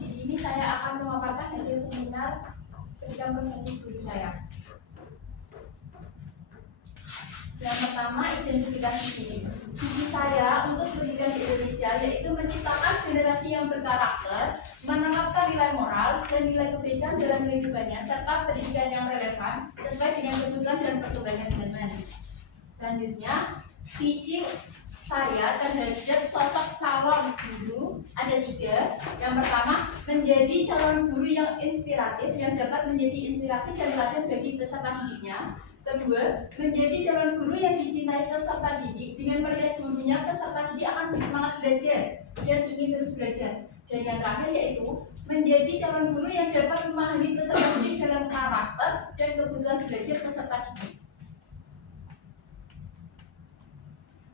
Di sini saya akan memaparkan hasil seminar pendidikan profesi guru saya. Yang pertama, identifikasi diri. Visi saya untuk pendidikan di Indonesia yaitu menciptakan generasi yang berkarakter, menanamkan nilai moral dan nilai kebaikan dalam kehidupannya, serta pendidikan yang relevan sesuai dengan kebutuhan dan perkembangan zaman. Selanjutnya, visi saya terhadap sosok calon guru ada 3. Yang pertama, menjadi calon guru yang inspiratif yang dapat menjadi inspirasi dan teladan bagi peserta didiknya. Kedua, menjadi calon guru yang dicintai peserta didik dengan melihat gurunya peserta didik akan bersemangat belajar dan ingin terus belajar. Dan yang terakhir yaitu menjadi calon guru yang dapat memahami peserta didik dalam karakter dan kebutuhan belajar peserta didik.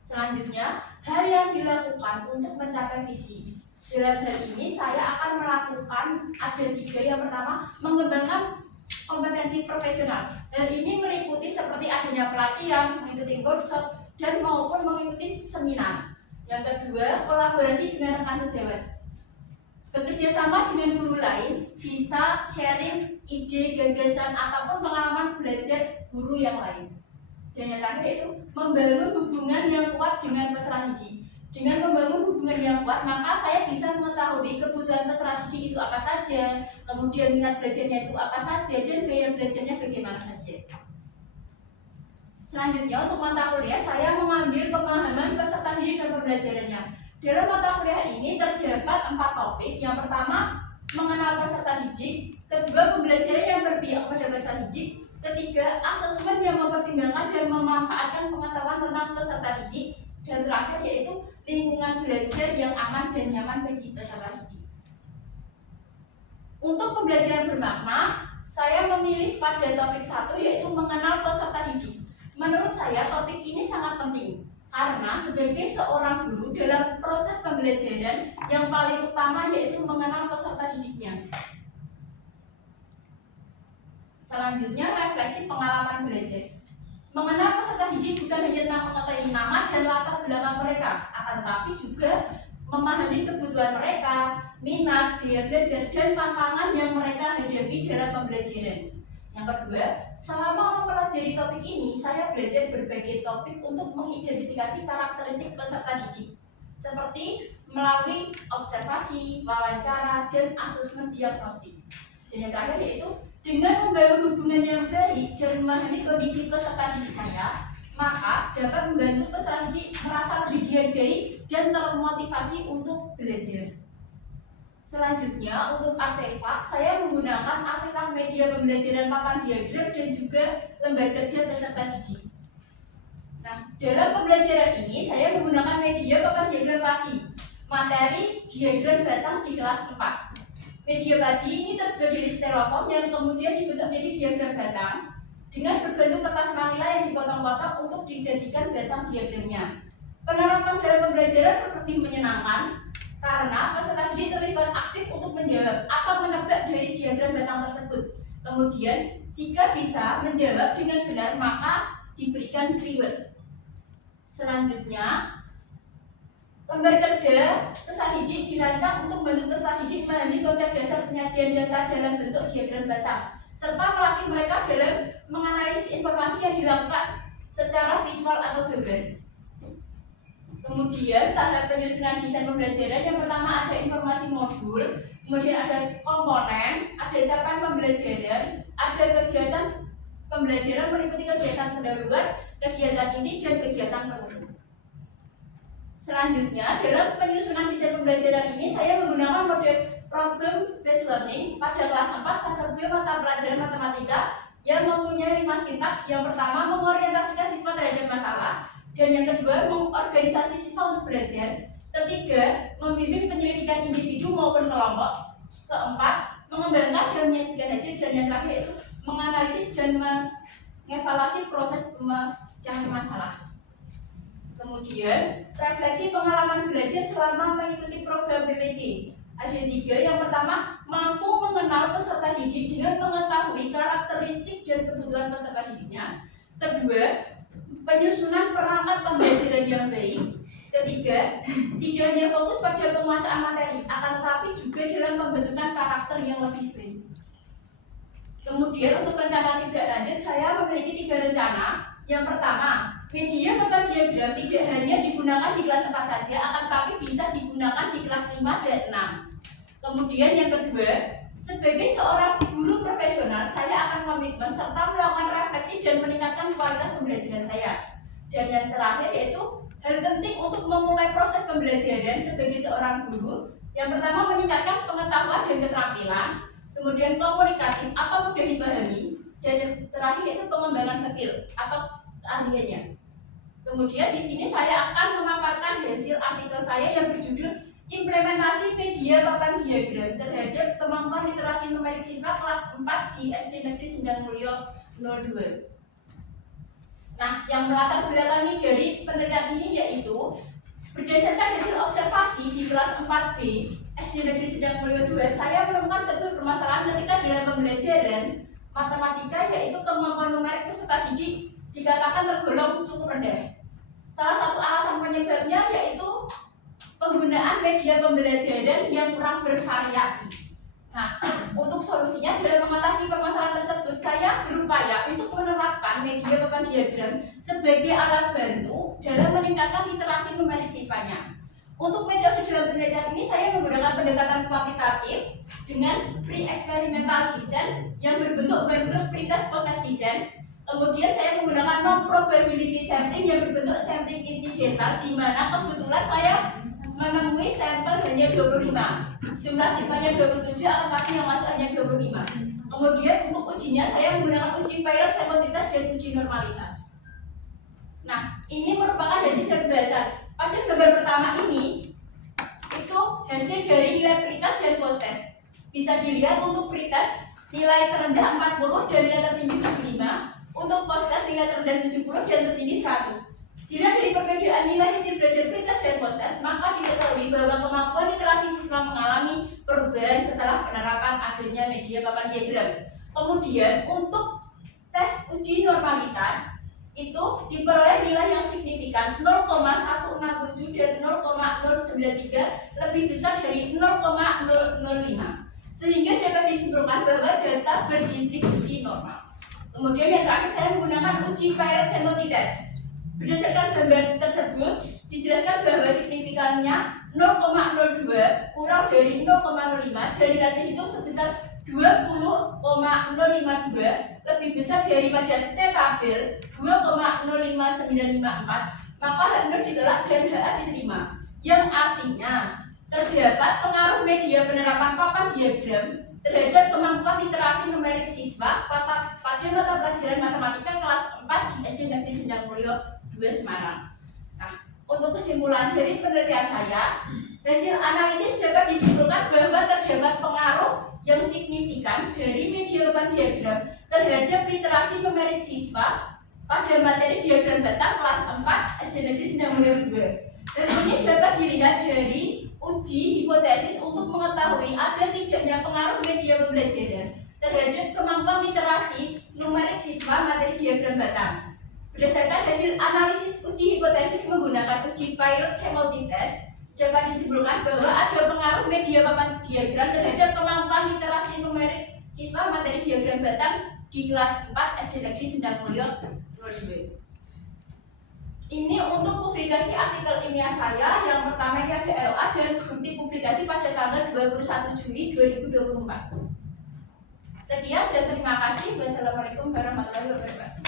Selanjutnya, hal yang dilakukan untuk mencapai visi. Dalam hal ini, saya akan melakukan ada 3. Yang pertama, mengembangkan kompetensi profesional. Hal ini meliputi seperti adanya pelatihan, mengikuti workshop, dan maupun mengikuti seminar. Yang kedua, kolaborasi dengan rekan sejawat. Bekerja sama dengan guru lain, bisa sharing ide, gagasan, ataupun pengalaman belajar guru yang lain. Dan yang terakhir itu membangun hubungan yang kuat dengan peserta didik. Dengan membangun hubungan yang kuat, maka saya bisa mengetahui kebutuhan peserta didik itu apa saja, kemudian minat belajarnya itu apa saja, dan gaya belajarnya bagaimana saja. Selanjutnya, untuk mata kuliah, saya mengambil pemahaman peserta didik dan pembelajarannya. Dalam mata kuliah ini terdapat 4 topik. Yang pertama, mengenal peserta didik. Kedua, pembelajaran yang berpihak pada peserta didik. Ketiga, asesmen yang mempertimbangkan dan memanfaatkan pengetahuan tentang peserta didik. Dan terakhir yaitu lingkungan belajar yang aman dan nyaman bagi peserta didik. Untuk pembelajaran bermakna, saya memilih pada topik 1 yaitu mengenal peserta didik. Menurut saya topik ini sangat penting karena sebagai seorang guru dalam proses pembelajaran yang paling utama yaitu mengenal peserta didiknya. Selanjutnya, refleksi pengalaman belajar. Mengenal peserta didik bukan hanya tentang mengetahui nama dan latar belakang mereka, akan tetapi juga memahami kebutuhan mereka, minat, gaya belajar, dan tantangan yang mereka hadapi dalam pembelajaran. Yang kedua, selama mempelajari topik ini, saya belajar berbagai topik untuk mengidentifikasi karakteristik peserta didik, seperti melalui observasi, wawancara, dan asesmen diagnostik. Dan yang terakhir yaitu dengan membangun hubungan yang baik dan memahami kondisi peserta didik saya, maka dapat membantu peserta didik merasa lebih dihargai dan termotivasi untuk belajar. Selanjutnya, untuk artefak, saya menggunakan artefak media pembelajaran papan diagram dan juga lembar kerja peserta didik. Nah, dalam pembelajaran ini saya menggunakan media papan diagram padi, materi diagram batang di kelas 4. Media padi ini terbuat dari styrofoam yang kemudian dibentuk menjadi diagram batang dengan berbentuk kertas manila yang dipotong-potong untuk dijadikan batang diagramnya. Penerapan dalam pembelajaran lebih menyenangkan karena peserta didik terlibat aktif untuk menjawab atau menebak dari diagram batang tersebut. Kemudian, jika bisa menjawab dengan benar, maka diberikan reward. Selanjutnya, lembar kerja peserta didik dirancang untuk membantu peserta didik memahami konsep dasar penyajian data dalam bentuk diagram batang, serta melatih mereka dalam menganalisis informasi yang dilakukan secara visual atau gambar. Kemudian tahap penyusunan desain pembelajaran, yang pertama ada informasi modul, kemudian ada komponen, ada capaian pembelajaran, ada kegiatan pembelajaran meliputi kegiatan pendahuluan, kegiatan inti, dan kegiatan penutup. Selanjutnya, dalam penyusunan desain pembelajaran ini saya menggunakan model problem based learning pada kelas 4 fase 2 mata pelajaran matematika yang mempunyai 5 sintaks. Yang pertama, mengorientasikan siswa terhadap masalah, dan yang kedua, mengorganisasi siswa untuk belajar. Ketiga, membimbing penyelidikan individu maupun kelompok. Keempat, mengembangkan dan menyajikan hasil, dan yang terakhir itu menganalisis dan mengevaluasi proses pemecahan masalah. Kemudian, refleksi pengalaman belajar selama mengikuti program PPG. Ada 3. Yang pertama, mampu mengenal peserta didik dengan mengetahui karakteristik dan kebutuhan peserta didiknya. Kedua, penyusunan perangkat pembelajaran yang baik. Ketiga, tidak hanya fokus pada penguasaan materi, akan tetapi juga dalam pembentukan karakter yang lebih baik. Kemudian untuk rencana tindak lanjut, saya memiliki 3 rencana. Yang pertama, media papan diagram tidak hanya digunakan di kelas 4 saja, akan tetapi bisa digunakan di kelas 5 dan 6. Kemudian yang kedua, sebagai seorang guru profesional, saya akan komitmen serta melakukan refleksi dan meningkatkan kualitas pembelajaran saya. Dan yang terakhir yaitu hal penting untuk memulai proses pembelajaran sebagai seorang guru. Yang pertama, meningkatkan pengetahuan dan keterampilan, kemudian komunikatif atau mudah dipahami, dan yang terakhir yaitu pengembangan skill atau keahliannya. Kemudian di sini saya akan memaparkan hasil artikel saya yang berjudul Implementasi Media Papan Diagram terhadap kemampuan literasi numerik siswa kelas 4 di SD Negeri Sendang Mulyo 02. Nah, yang melatar belakangi dari penelitian ini yaitu berdasarkan hasil observasi di kelas 4B SD Negeri Sendang Mulyo 2, saya menemukan sebuah permasalahan ketika dalam pembelajaran matematika, yaitu kemampuan numerik peserta didik dikatakan tergolong cukup rendah. Salah satu alasan penyebabnya yaitu penggunaan media pembelajaran yang kurang bervariasi. Nah, untuk solusinya dalam mengatasi permasalahan tersebut, saya berupaya untuk menerapkan media papan diagram sebagai alat bantu dalam meningkatkan literasi numerik siswanya. Untuk metode dalam penelitian ini, saya menggunakan pendekatan kuantitatif dengan pre-experimental design yang berbentuk benar-benar pretest post-test design. Kemudian saya menggunakan non-probability sampling yang berbentuk sampling incidental, di mana kebetulan saya menemui sampel hanya 25, jumlah siswanya 27, akan tapi yang masuk hanya 25. Kemudian untuk ujinya saya menggunakan uji pilot, sampelitas, dan uji normalitas. Nah, ini merupakan hasil dari pembahasan. Pada gambar pertama ini itu hasil dari nilai pretest dan post test. Bisa dilihat untuk pretest nilai terendah 40 dan nilai tertinggi 75. Untuk post test nilai terendah 70 dan tertinggi 100. Dilihat dari perbedaan nilai hasil belajar pretest dan post test, maka diketahui bahwa kemampuan literasi siswa mengalami perubahan setelah penerapan adanya media papan diagram. Kemudian untuk tes uji normalitas itu diperoleh nilai yang signifikan 0,167 dan 0,093 lebih besar dari 0,005, sehingga dapat disimpulkan bahwa data berdistribusi normal. Kemudian yang terakhir saya menggunakan uji pilot sampling test. Berdasarkan gambar tersebut dijelaskan bahwa signifikannya 0,02 kurang dari 0,05 dan nilai itu sebesar 20,052 lebih besar daripada T tabel 2,05954, maka H0 ditolak dan HA diterima, yang artinya terdapat pengaruh media penerapan papan diagram terhadap kemampuan literasi numerik siswa pada mata pelajaran matematika kelas 4 di SD Negeri Sendang Mulyo 2 Semarang. Nah, untuk kesimpulan dari penelitian saya, hasil analisis dapat disimpulkan bahwa terdapat pengaruh yang signifikan dari media papan diagram terhadap literasi numerik siswa pada materi diagram batang kelas 4 SD Negeri Sendang Mulyo 2. Dan ini dapat dilihat dari uji hipotesis untuk mengetahui ada tidaknya pengaruh media pembelajaran terhadap kemampuan literasi numerik siswa materi diagram batang. Berdasarkan hasil analisis uji hipotesis menggunakan uji pilot sampling test, dapat disimpulkan bahwa ada pengaruh media papan diagram terhadap kemampuan literasi numerik siswa materi diagram batang di kelas 4 SD Negeri Sendang Mulyo 2. Ini untuk publikasi artikel ilmiah saya. Yang pertama ini ada LOA dan bukti publikasi pada tanggal 21 Juli 2024. Sekian dan terima kasih. Wassalamualaikum warahmatullahi wabarakatuh.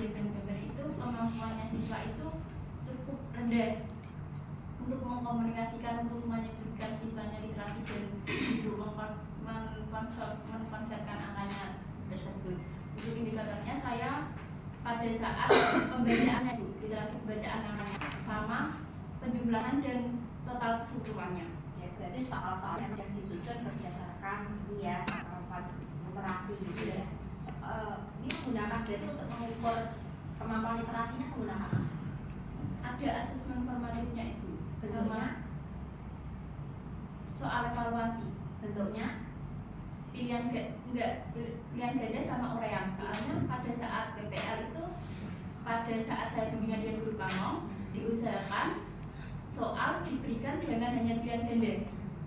Gambar itu kemampuannya siswa itu cukup rendah untuk mengkomunikasikan, untuk menyebutkan siswanya literasi dan untuk mengkonsepkan angkanya tersebut. Untuk indikatornya saya pada saat pembacaannya Bu, literasi pembacaan namanya sama penjumlahan dan total keseluruhannya. Ya, berarti soal-soal yang disusun berdasarkan ini ya, numerasi gitu ya. Ini menggunakan berarti untuk mengukur kemampuan literasinya menggunakan apa? Ada asesmen formatifnya Ibu. Bentuknya? Soal evaluasi. Bentuknya? Pilihan ganda sama urean. Soalnya pada saat PPL itu pada saat saya bimbingan dengan guru kamu diusahakan soal diberikan jangan hanya pilihan ganda,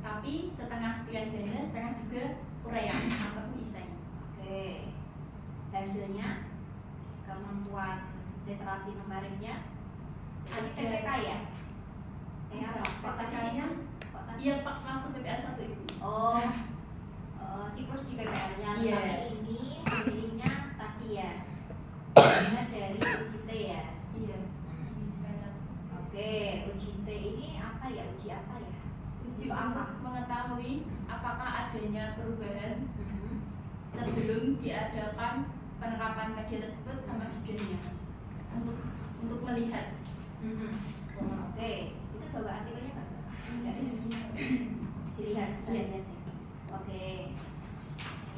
tapi setengah pilihan ganda, setengah juga uraian ataupun isai. Oke, hasilnya kemampuan literasi numeriknya ada PPK ya? Apa? Kok tadi PPK-nya? siklus? Kok tadi? Iya Pak, waktu PPA 1 itu. Oh, siklus di PPL-nya. Iya. Tapi ini pemilihnya tadi ya, pemilihan dari UJT ya. Iya. Oke, UJT ini apa ya? Uji apa ya? Uji Untuk apa? untuk mengetahui apakah adanya perubahan Mhm. sebelum diadakan penerapan media tersebut sama sudahnya, untuk melihat. Oke, itu bawa artikelnya kan? Dilihat, bisa Iya. lihat ya. Oke,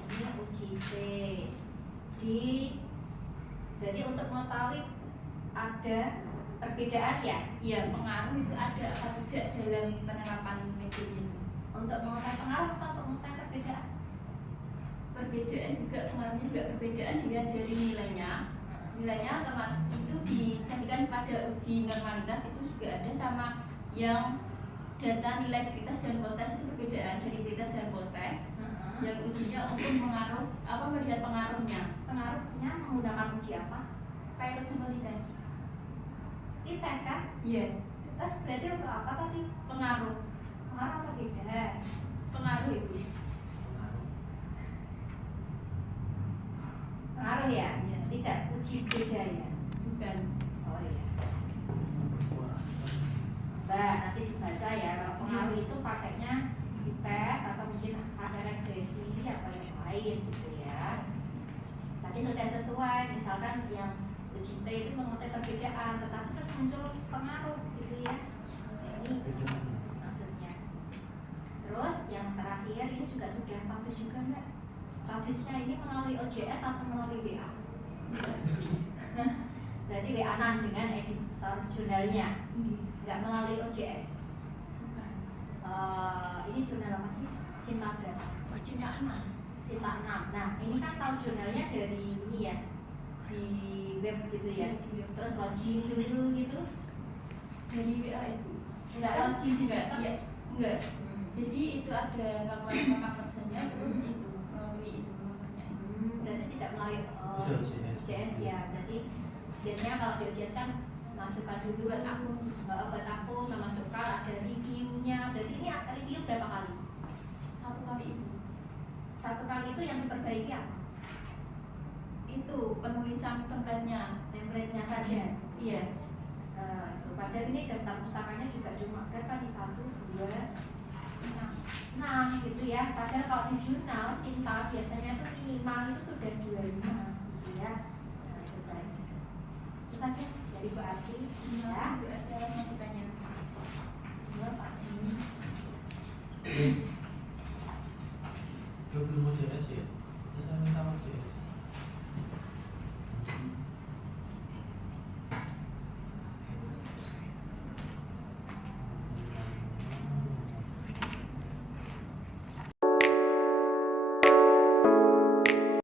ini UJT di, berarti untuk mengetahui ada perbedaan ya. Iya, pengaruh itu ada apa tidak dalam penerapan media itu. Untuk mengetahui pengaruh atau untuk mengetahui perbedaan? Perbedaan juga, pengaruhnya juga perbedaan dilihat dari nilainya. Nilainya itu disajikan pada uji normalitas itu juga ada, sama yang data nilai prioritas dan post-test itu perbedaan dari prioritas dan post-test. Yang ujinya untuk melihat pengaruhnya. Pengaruhnya menggunakan uji apa? Pilot simple test. Tes kan? Iya, Tes berarti untuk apa tadi? pengaruh. Pengaruh atau beda? Pengaruh itu. Pengaruh ya? Iya. Tidak uji beda ya? Bukan. Oh iya. Mbak, nanti dibaca ya. Kalau pengaruh itu pakainya di tes atau mungkin ada regresi atau yang lain gitu ya. Tadi sudah sesuai, misalkan yang uji T itu mengetahui perbedaan, tetapi terus muncul pengaruh gitu ya. Ini maksudnya. Terus yang terakhir ini juga sudah publish juga Mbak. Publishnya ini melalui OJS atau melalui WA? Berarti WA-an dengan editor jurnalnya, nggak melalui OJS. Ini jurnal apa sih? Sinta berapa? Wajibnya sama. Sinta 6. Nah, ini kan tahu jurnalnya dari ini ya, di web gitu ya. Terus login dulu gitu. Dari WA itu. Nggak login di Enggak, sistem. iya. Enggak. Jadi itu ada nomor persennya, terus itu melalui itu nomornya itu. Berarti tidak melalui OJS ya. Berarti biasanya kalau di OJS kan masukkan dulu Buat akun. buat akun, memasukkan ada reviewnya. Berarti ini review berapa kali? 1 kali itu. 1 kali itu yang diperbaiki apa? Itu penulisan template-nya. Template-nya saja. Iya. Nah, itu padahal ini daftar pustakanya juga cuma berapa nih? 1, 2, 6 gitu ya. Padahal kalau di jurnal Sinta biasanya itu minimal itu sudah 25 gitu ya. Nah, sudah itu saja dari Bu Arti ya. Itu ada masukannya. Ya, Pak Sini. Belum OJS ya? Saya minta OJS.